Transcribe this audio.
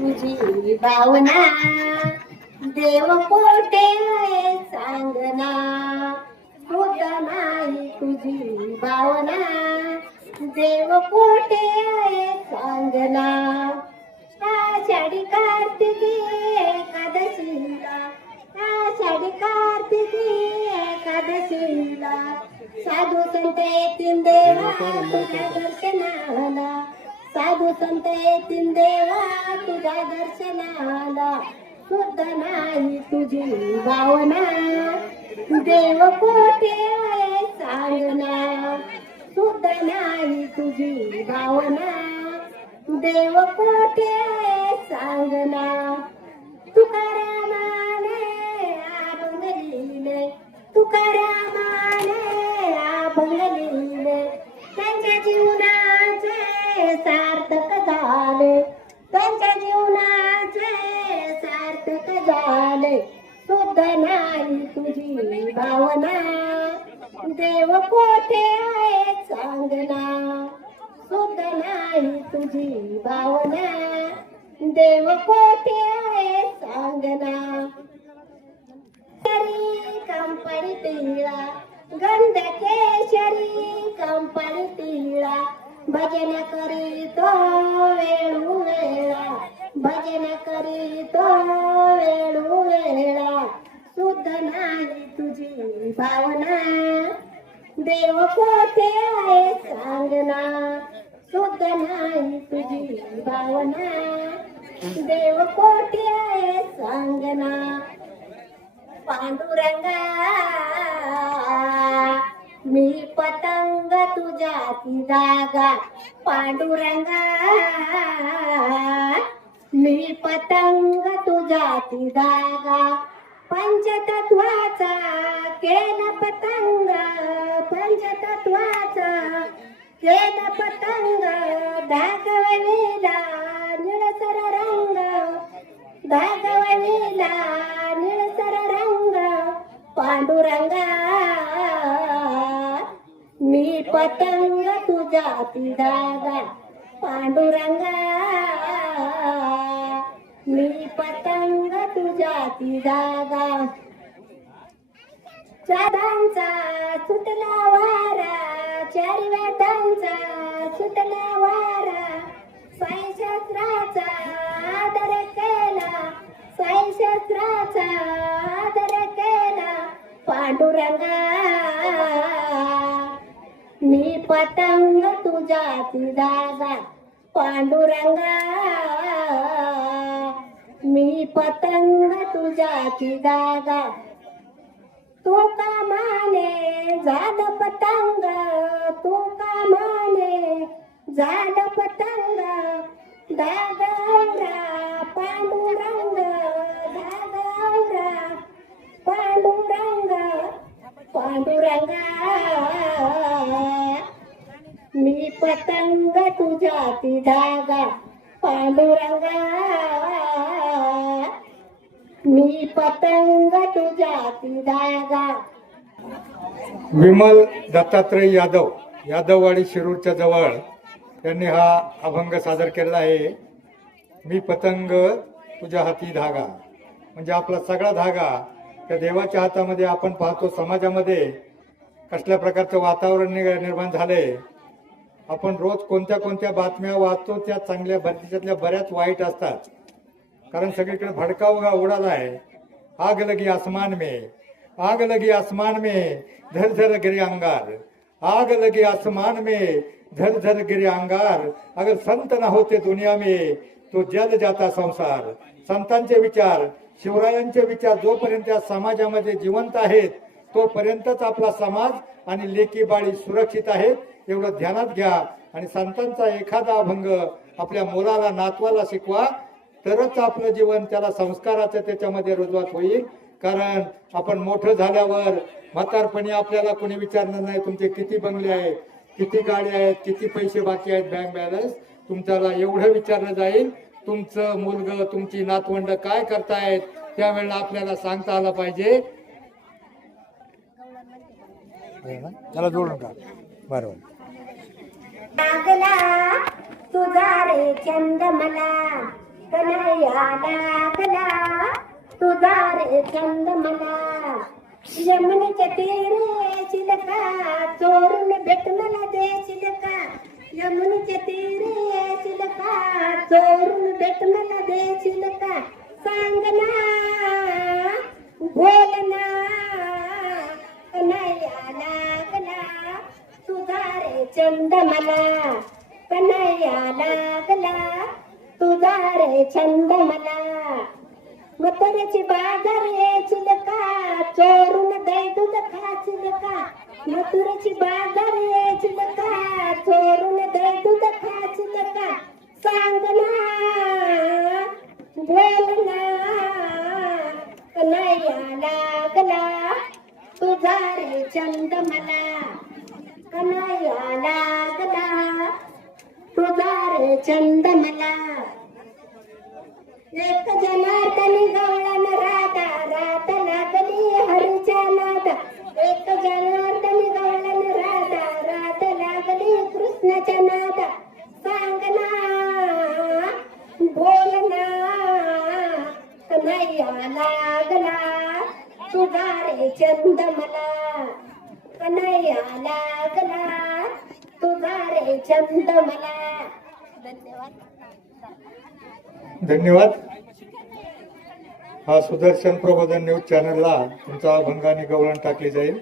तुझी भावना देव कोठे सांगना होत नाही तुझी भावना देव कोठे सांगना आषाढी कार्तिकी एकादशीला आषाढी कार्तिकी एकादशीला साधू संत येतील देवा तुझ्या दर्शनाला साधू संत येतील देवा तुझ्या दर्शनाला शुद्ध नाही तुझी भावना देव कोठे सांगना शुद्ध नाही तुझी भावना देव कोठे सांगना तुकारामाने अभंग लिहिले तुकारामाने अभंग लिहिले त्यांच्या जीवनाचे सार्थक झाले त्यांच्या जीवनाचे सार्थक झाले शुद्ध नाही तुझी भावना देव कोठे सांगना शुद्ध नाही तुझी भावना देव कोठे सांगना कंपनी टिळा गंध केशरी कंपनी टिळा भजन करीतो वेळोवेळा भजन करीतो वेळोवेळा शुद्ध नाही तुझी भावना देव कोठे सांगना शुद्ध नाही तुझी भावना देव कोठे सांगना पांडुरंगा मी पतंग तुझ्या ती धागा पांडुरंगा मी पतंग तुझ्या ती धागा पंचतत्वाचा केला पतंग पंचतत्वाचा केला पतंग धागवलेला निळसर रंग धागवलेला निळसर रंग पांडुरंगा मी पतंग तुझ्या ती धागा पांडुरंगा मी पतंग तुझ्या ती धागा चादांचा सुटला वारा चारी वेदांचा सुटला वारा साई शास्त्राचा आदर केला साई शास्त्राचा आदर केला पांडुरंगा मी पतंग तुझ्या ती धागा पांडुरंगा मी पतंग तुझ्या ती धागा तू का माने झाड पतंग तू का माने झाड पतंग धागवरा पांडुरंग धागवरा पांडुरंग पांडुरंगा मी पतंग तुझ्या ती धागा पांडुरंगा मी पतंग तुझ्या ती धागा विमल दत्तात्रय यादव यादववाडी शिरूरच्या जवळ यांनी हा अभंग सादर केला आहे. मी पतंग तुझ्या हाती धागा म्हणजे आपला सगळा धागा त्या देवाच्या हातामध्ये. आपण पाहतो समाजामध्ये कसल्या प्रकारचं वातावरण निर्माण झाले. आपण रोज कोणत्या कोणत्या बातम्या वाचतो त्या चांगल्या त्याच्यातल्या बऱ्याच वाईट असतात. कारण सगळीकडे भड़का उडाला है. आग लगी आसमान में आग लगी आसमान में झर झर गिरे अंगार आग लगी आसमान में झर झर गिरे अंगार. अगर संत न होते दुनिया में तो जल जाता संसार. संतांचे विचार शिवरायांचे विचार जोपर्यंत या समाजामध्ये जिवंत आहेत तोपर्यंतच आपला समाज आणि लेकी बाळी सुरक्षित आहेत एवढं ध्यानात घ्या. आणि संतांचा एखादा अभंग आपल्या मुलाला नातवाला शिकवा तरच आपलं जीवन त्याला संस्काराचं त्याच्यामध्ये रुजवत होईल. कारण आपण मोठं झाल्यावर म्हातारपणी आपल्याला कोणी विचारणार नाही तुमचे किती बंगले आहेत किती गाड्या आहेत किती पैसे बाकी आहेत बँक बॅलन्स. तुमच्याला एवढं विचारलं जाईल तुमचं मुलगा तुमची नातवंड काय करतायत त्यावेळेला आपल्याला सांगता आलं पाहिजे. त्याला जोडून का बरोबर. लागला तुझा रे चंद मला कन्हैया लागला तुझा रे छंद मला यमुनेच्या तीरे चिलका चोरून भेट मला देशील का यमुनेच्या तीरे चिलका चोरून भेट मला देशील का सांग ना बोल ना कन्हैया लागला तुझा रे छंद मला कन्हैया लागला तुझा रे छंद मला मथुरेची बाजार येशील का चोरून दही दूध खाशील का मथुरेची बाजार येशील का चोरून दही दूध खाशील का सांग ना बोल ना कन्हैया लागला तुझा रे छंद मला कन्हैया लागला तुझा रे छंद मला एक जनार्दनी गवळण राधा राधा लागली हरीच्या नादा एक जनार्दनी गवळण राधा राधा लागली कृष्णाच्या नादा सांग ना बोल ना कन्हैया लागला तुझा रे छंद मला कन्हैया लागला तुझा रे छंद मला धन्यवाद धन्यवाद. हा सुदर्शन प्रबोधन न्यूज चॅनलला तुमचा अभंग आणि गवळण टाकली जाईल.